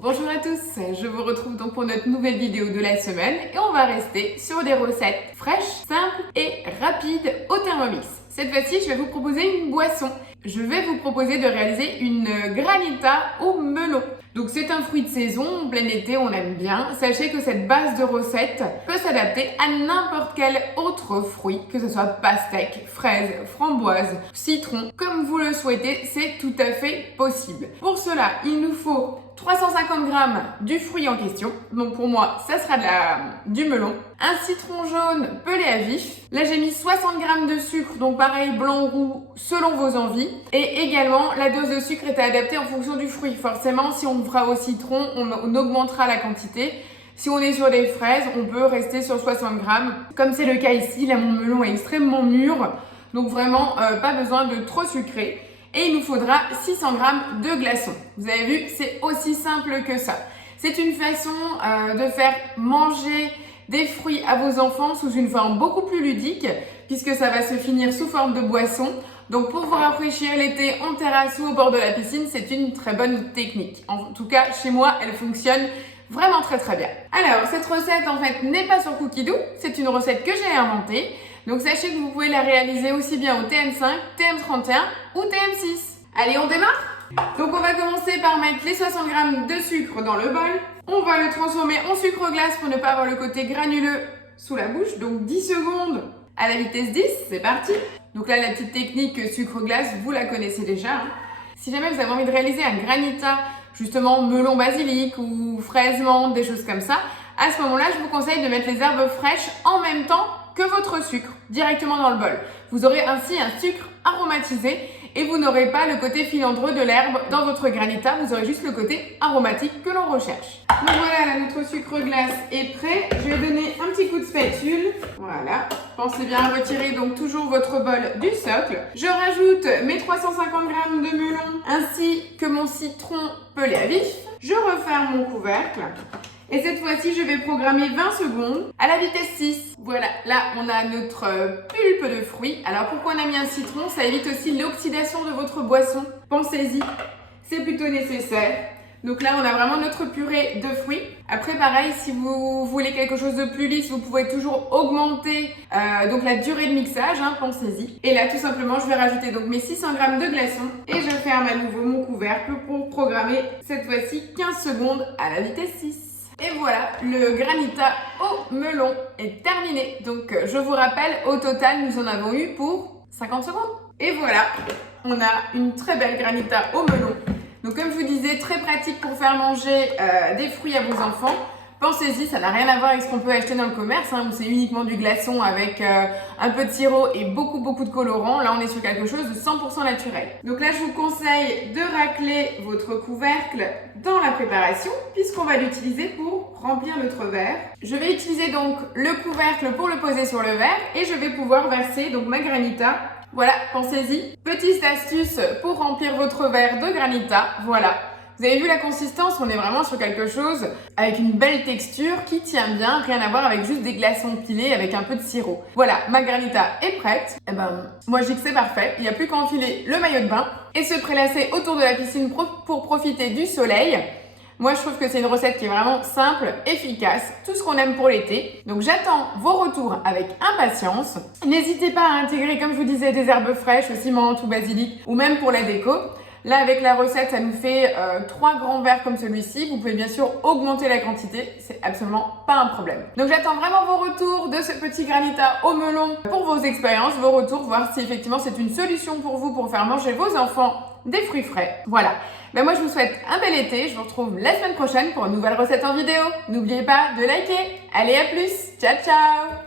Bonjour à tous, je vous retrouve donc pour notre nouvelle vidéo de la semaine et on va rester sur des recettes fraîches, simples et rapides au Thermomix. Cette fois-ci, je vais vous proposer une boisson. Je vais vous proposer de réaliser une granita au melon. Donc c'est un fruit de saison, en plein été, on aime bien. Sachez que cette base de recette peut s'adapter à n'importe quel autre fruit, que ce soit pastèque, fraise, framboise, citron. Comme vous le souhaitez, c'est tout à fait possible. Pour cela, il nous faut 350 g du fruit en question. Donc pour moi, ça sera du melon. Un citron jaune pelé à vif. Là, j'ai mis 60 g de sucre, donc pareil, blanc ou roux, selon vos envies. Et également, la dose de sucre est adaptée en fonction du fruit. Forcément, si on fera au citron, on augmentera la quantité. Si on est sur des fraises, on peut rester sur 60 g. Comme c'est le cas ici, là, mon melon est extrêmement mûr. Donc vraiment, pas besoin de trop sucré. Et il nous faudra 600 g de glaçons. Vous avez vu, c'est aussi simple que ça. C'est une façon de faire manger des fruits à vos enfants sous une forme beaucoup plus ludique, puisque ça va se finir sous forme de boisson. Donc pour vous rafraîchir l'été en terrasse ou au bord de la piscine, c'est une très bonne technique. En tout cas, chez moi, elle fonctionne vraiment très bien. Alors, cette recette en fait n'est pas sur Cookidoo, c'est une recette que j'ai inventée. Donc sachez que vous pouvez la réaliser aussi bien au TM5, TM31 ou TM6. Allez, on démarre? Donc on va commencer par mettre les 60 g de sucre dans le bol. On va le transformer en sucre glace pour ne pas avoir le côté granuleux sous la bouche. Donc 10 secondes à la vitesse 10, c'est parti. Donc là, la petite technique sucre glace, vous la connaissez déjà. Si jamais vous avez envie de réaliser un granita, justement melon basilic ou fraise menthe, des choses comme ça, à ce moment-là, je vous conseille de mettre les herbes fraîches en même temps que votre sucre, directement dans le bol. Vous aurez ainsi un sucre aromatisé et vous n'aurez pas le côté filandreux de l'herbe dans votre granita, vous aurez juste le côté aromatique que l'on recherche. Donc voilà, là, notre sucre glace est prêt. Je vais donner un petit coup de spatule. Voilà. Pensez bien à retirer donc toujours votre bol du socle. Je rajoute mes 350 g de melon ainsi que mon citron pelé à vif. Je referme mon couvercle. Et cette fois-ci, je vais programmer 20 secondes à la vitesse 6. Voilà, là, on a notre pulpe de fruits. Alors, pourquoi on a mis un citron? Ça évite aussi l'oxydation de votre boisson. Pensez-y, c'est plutôt nécessaire. Donc là, on a vraiment notre purée de fruits. Après, pareil, si vous voulez quelque chose de plus lisse, vous pouvez toujours augmenter donc la durée de mixage, pensez-y. Et là, tout simplement, je vais rajouter donc mes 600 g de glaçons et je ferme à nouveau mon couvercle pour programmer cette fois-ci 15 secondes à la vitesse 6. Et voilà, le granita au melon est terminé. Donc, je vous rappelle, au total, nous en avons eu pour 50 secondes. Et voilà, on a une très belle granita au melon. Donc, comme je vous disais, très pratique pour faire manger des fruits à vos enfants. Pensez-y, ça n'a rien à voir avec ce qu'on peut acheter dans le commerce, où c'est uniquement du glaçon avec un peu de sirop et beaucoup de colorants. Là, on est sur quelque chose de 100% naturel. Donc là, je vous conseille de racler votre couvercle dans la préparation puisqu'on va l'utiliser pour remplir notre verre. Je vais utiliser donc le couvercle pour le poser sur le verre et je vais pouvoir verser donc ma granita. Voilà, pensez-y. Petite astuce pour remplir votre verre de granita. Voilà. Vous avez vu la consistance, on est vraiment sur quelque chose avec une belle texture qui tient bien, rien à voir avec juste des glaçons pilés avec un peu de sirop. Voilà, ma granita est prête. Et moi je dis que c'est parfait, il n'y a plus qu'à enfiler le maillot de bain et se prélasser autour de la piscine pour profiter du soleil. Moi, je trouve que c'est une recette qui est vraiment simple, efficace, tout ce qu'on aime pour l'été. Donc, j'attends vos retours avec impatience. N'hésitez pas à intégrer, comme je vous disais, des herbes fraîches, aussi menthe ou basilic, ou même pour la déco. Là, avec la recette, ça nous fait 3 grands verres comme celui-ci. Vous pouvez bien sûr augmenter la quantité, c'est absolument pas un problème. Donc, j'attends vraiment vos retours de ce petit granita au melon pour vos expériences, vos retours, voir si effectivement c'est une solution pour vous pour faire manger vos enfants des fruits frais. Voilà. Moi, je vous souhaite un bel été. Je vous retrouve la semaine prochaine pour une nouvelle recette en vidéo. N'oubliez pas de liker. Allez, à plus. Ciao, ciao.